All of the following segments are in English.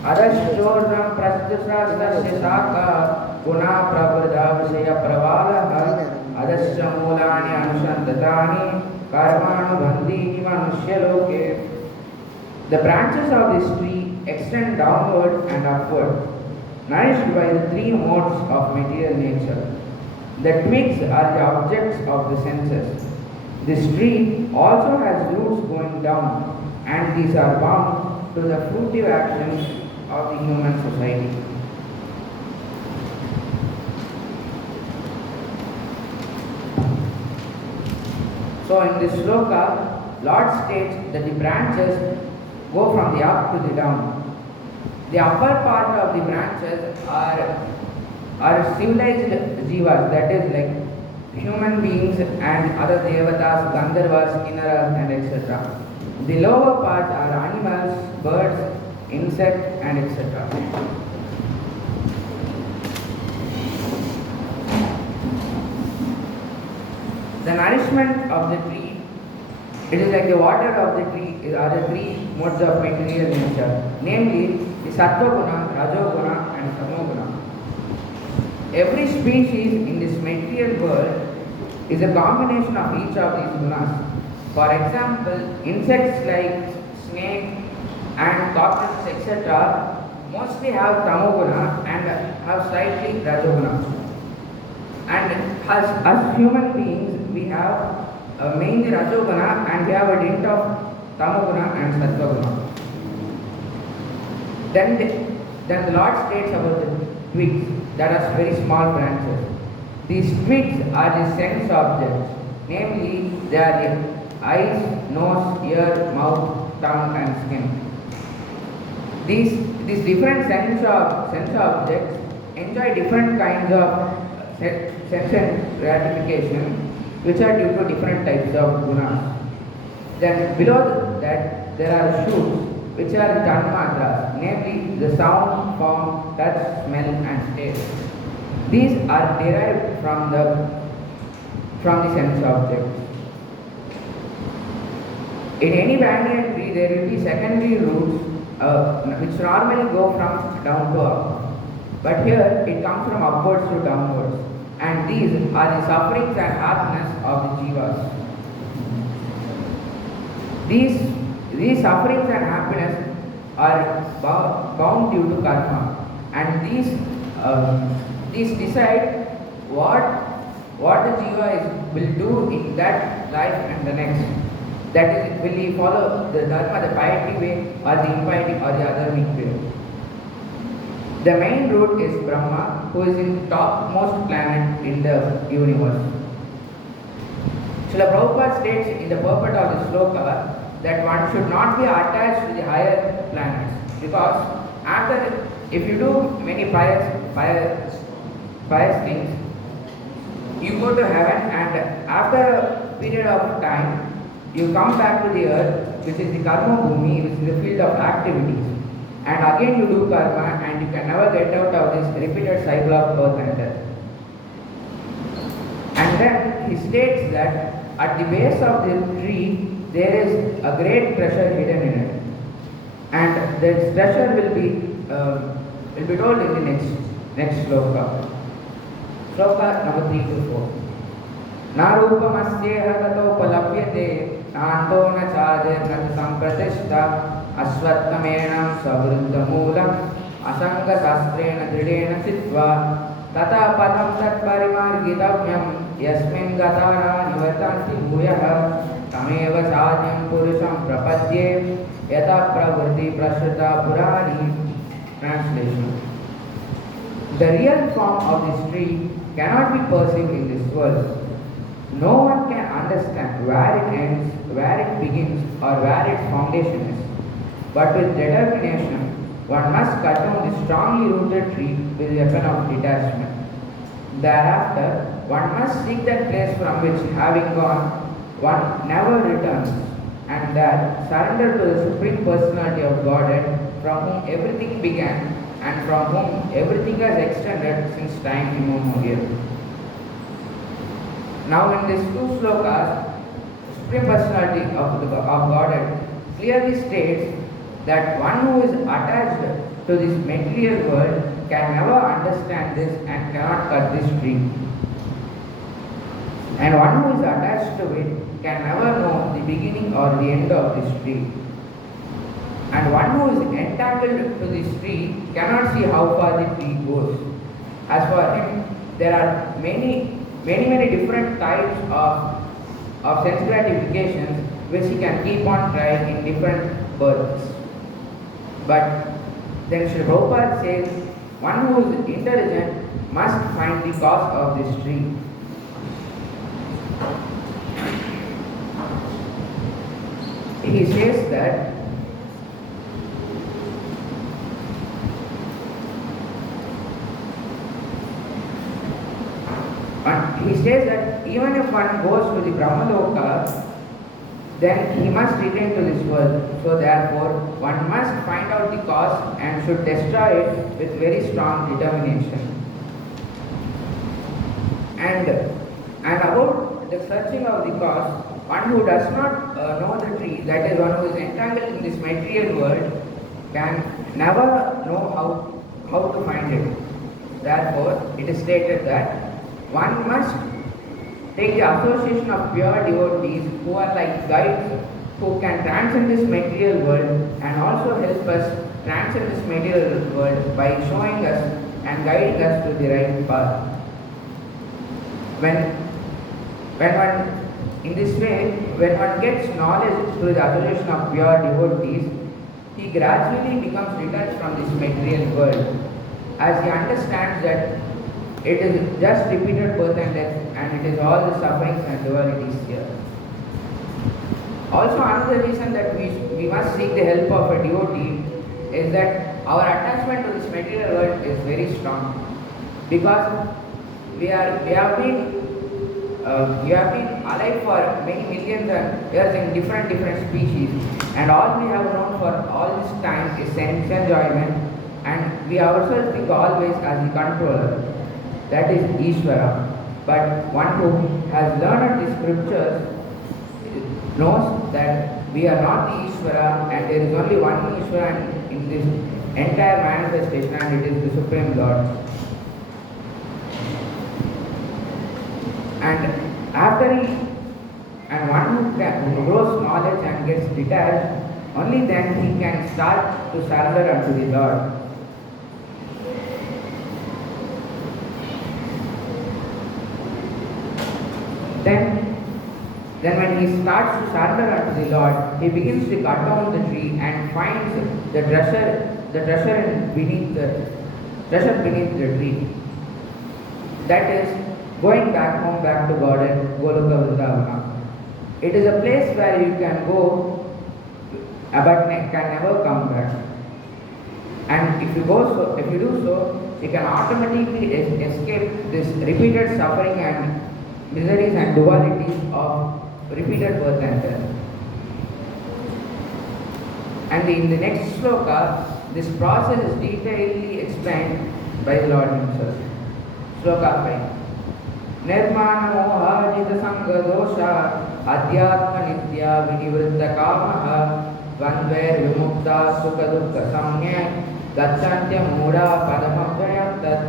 अधश्चोर्णं प्रस्तुशास्त्रस्य शाखा पुनः प्रवृद्धाविषयप्रवालः अधश्च मूलानि अनुसन्धतानि कर्मानुबन्धीनि मनुष्यलोके. The branches of this tree extend downward and upward, nourished by the three modes of material nature. The twigs are the objects of the senses. This tree also has roots going down, and these are bound to the fruitive actions of the human society. So in this sloka, Lord states that the branches go from the up to the down. The upper part of the branches are civilized jivas, that is like human beings and other devatas, gandharvas, kinnaras and etc. The lower part are animals, birds, insects and etc. The nourishment of the tree, it is like the water of the tree are the three modes of material nature, namely the sattva guna, rajoguna and tamoguna. Every species in this material world is a combination of each of these gunas. For example, insects like snake and cockroaches etc. mostly have tamoguna and have slightly rajoguna. And as human beings, we have mainly rajoguna and we have a dint of tamoguna and sattvaguna. Then the Lord states about the twigs that are very small branches. These twigs are the sense objects, namely they are the eyes, nose, ear, mouth, tongue and skin. These different sense objects enjoy different kinds of sense and gratification which are due to different types of gunas. Then below that there are shoots which are tanmatras, namely the sound, form, touch, smell and taste. These are derived from the sense objects. In any banyan tree there will be secondary roots which normally go from down to up. But here it comes from upwards to downwards. And these are the sufferings and happiness of the jivas. These sufferings and happiness are bound due to karma, and these decide what the jiva will do in that life and the next. That is, will he follow the dharma, the piety way, or the impiety, or the other weak way? The main root is Brahma, who is in the topmost planet in the universe. Srila Prabhupada states in the purport of the sloka that one should not be attached to the higher planets, because if you do many pious things, you go to heaven, and after a period of time you come back to the earth, which is the karma bhumi, which is the field of activities, and again you do karma and you can never get out of this repeated cycle of birth and death. And then he states that at the base of the tree there is a great treasure hidden in it, and this treasure will be told in the next sloka. Sloka number 3 to 4. Narupamasyeha tatopalapyate nanto na chadirna sampratishta asvatnamenam savruddhamulam asanga sastrena dridena chitva tata padam tat parimargitavnyam yasmin gatana nivartanti bhuyah tameva sadyam purusham prapadye yata pravritti prashrita purani. Translation. The real form of this tree cannot be perceived in this world. No one can understand where it ends, where it begins, or where its foundation is. But with determination, one must cut down the strongly rooted tree with the weapon of detachment. Thereafter, one must seek that place from which, having gone, one never returns, and that surrender to the Supreme Personality of Godhead, from whom everything began and from whom everything has extended since time immemorial. Now in these two slokas, the Supreme Personality of Godhead clearly states that one who is attached to this material world can never understand this and cannot cut this tree. And one who is attached to it can never know the beginning or the end of this tree. And one who is entangled to this tree cannot see how far the tree goes. As for him, there are many different types of sense gratifications which he can keep on trying in different births. But then Sri Prabhupada says, one who is intelligent must find the cause of this tree. He says that even if one goes to the Brahmaloka, then he must return to this world. So therefore, one must find out the cause and should destroy it with very strong determination. And about the searching of the cause, one who does not know the tree, that is one who is entangled in this material world, can never know how to find it. Therefore, it is stated that one must take the association of pure devotees who are like guides who can transcend this material world and also help us transcend this material world by showing us and guiding us to the right path. When one, in this way, when one gets knowledge through the association of pure devotees, he gradually becomes detached from this material world, as he understands that it is just repeated birth and death, and it is all the sufferings and dualities here. Also, another reason that we must seek the help of a devotee is that our attachment to this material world is very strong, because we have been alive for many millions of years in different species, and all we have known for all this time is sense enjoyment, and we ourselves think always as the controller, that is Ishvara. But one who has learned the scriptures knows that we are not the Ishvara, and there is only one Ishvara in this entire manifestation, and it is the Supreme Lord. And one who grows knowledge and gets detached, only then he can start to surrender unto the Lord. Then when he starts to surrender unto the Lord, he begins to cut down the tree and finds the treasure beneath the tree. That is going back home, back to God and Goloka Vrindavana. It is a place where you can go but can never come back. And if you do so, you can automatically escape this repeated suffering and miseries and dualities of repeated birth and death. And in the next sloka, this process is detailedly explained by the Lord himself. Sloka 5. Nirmana moha jita sangha dosha adhyatma nitya vinivritta kamaha vanver vimukta sukha dukkha samnya gacchantya muda padamavayam tat.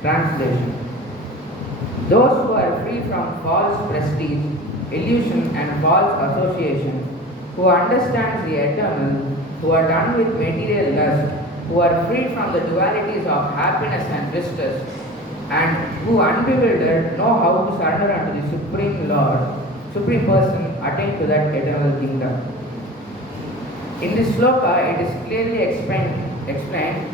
Translation. Those who are free from false prestige, illusion and false association, who understand the eternal, who are done with material lust, who are free from the dualities of happiness and distress, and who unbewildered know how to surrender unto the Supreme Lord, Supreme Person, attain to that eternal kingdom. In this sloka, it is clearly explained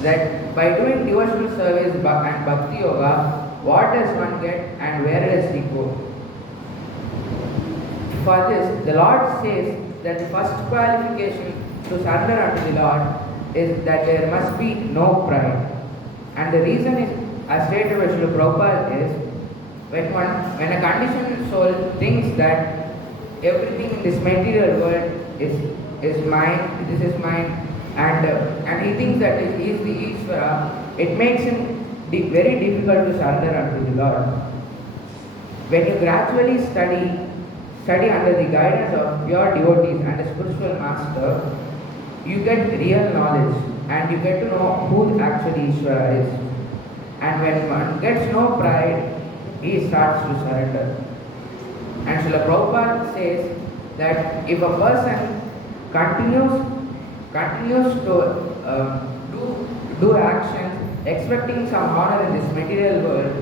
that by doing devotional service and bhakti yoga, what does one get and where does he go? For this, the Lord says that the first qualification to surrender unto the Lord is that there must be no pride. And the reason is, as stated by Srila Prabhupada, is when a conditioned soul thinks that everything in this material world is mine, this is mine, and he thinks that he is the Ishvara, it makes him very difficult to surrender unto the Lord. When you gradually study under the guidance of pure devotees and a spiritual master, you get real knowledge. and you get to know who actually Ishvara is. And when one gets no pride, he starts to surrender. And Srila Prabhupada says that if a person continues to do actions expecting some honor in this material world,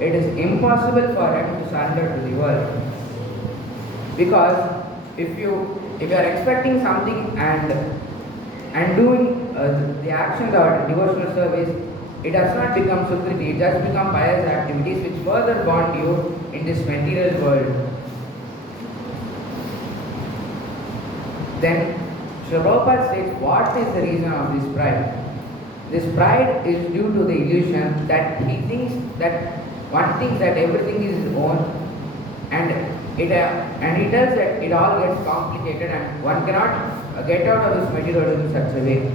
it is impossible for him to surrender to the world. Because if you are expecting something and doing the actions or devotional service, it does not become sukriti, it does become pious activities which further bond you in this material world. Then Srila Prabhupada states, what is the reason of this pride? This pride is due to the illusion that he thinks that one thinks that everything is his own, and he tells that it all gets complicated and one cannot get out of this material in such a way.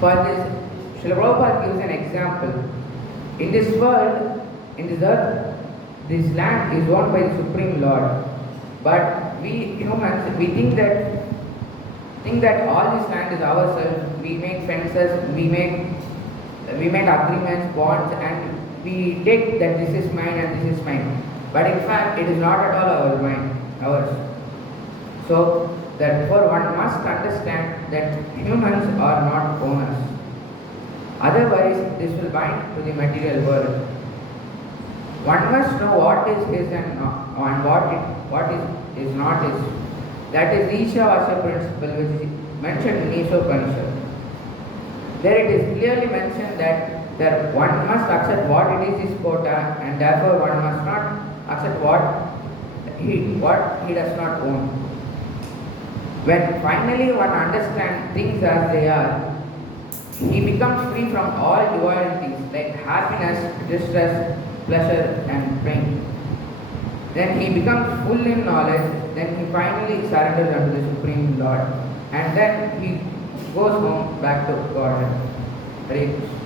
For this, Srila Prabhupada gives an example. In this world, in this earth, this land is owned by the Supreme Lord. But we humans, we think that all this land is ourselves. We make fences, we make agreements, bonds, and we take that this is mine and this is mine. But in fact, it is not at all ours. So therefore, one must understand that humans are not owners. Otherwise, this will bind to the material world. One must know what is his and what is not his. That is the Ishavasya principle which is mentioned in Ishopanishad. There it is clearly mentioned that one must accept what it is his quota, and therefore one must not accept what he does not own. When finally one understands things as they are, he becomes free from all dualities like happiness, distress, pleasure and pain. Then he becomes full in knowledge, then he finally surrenders unto the Supreme Lord, and then he goes home back to God. Hare Krishna.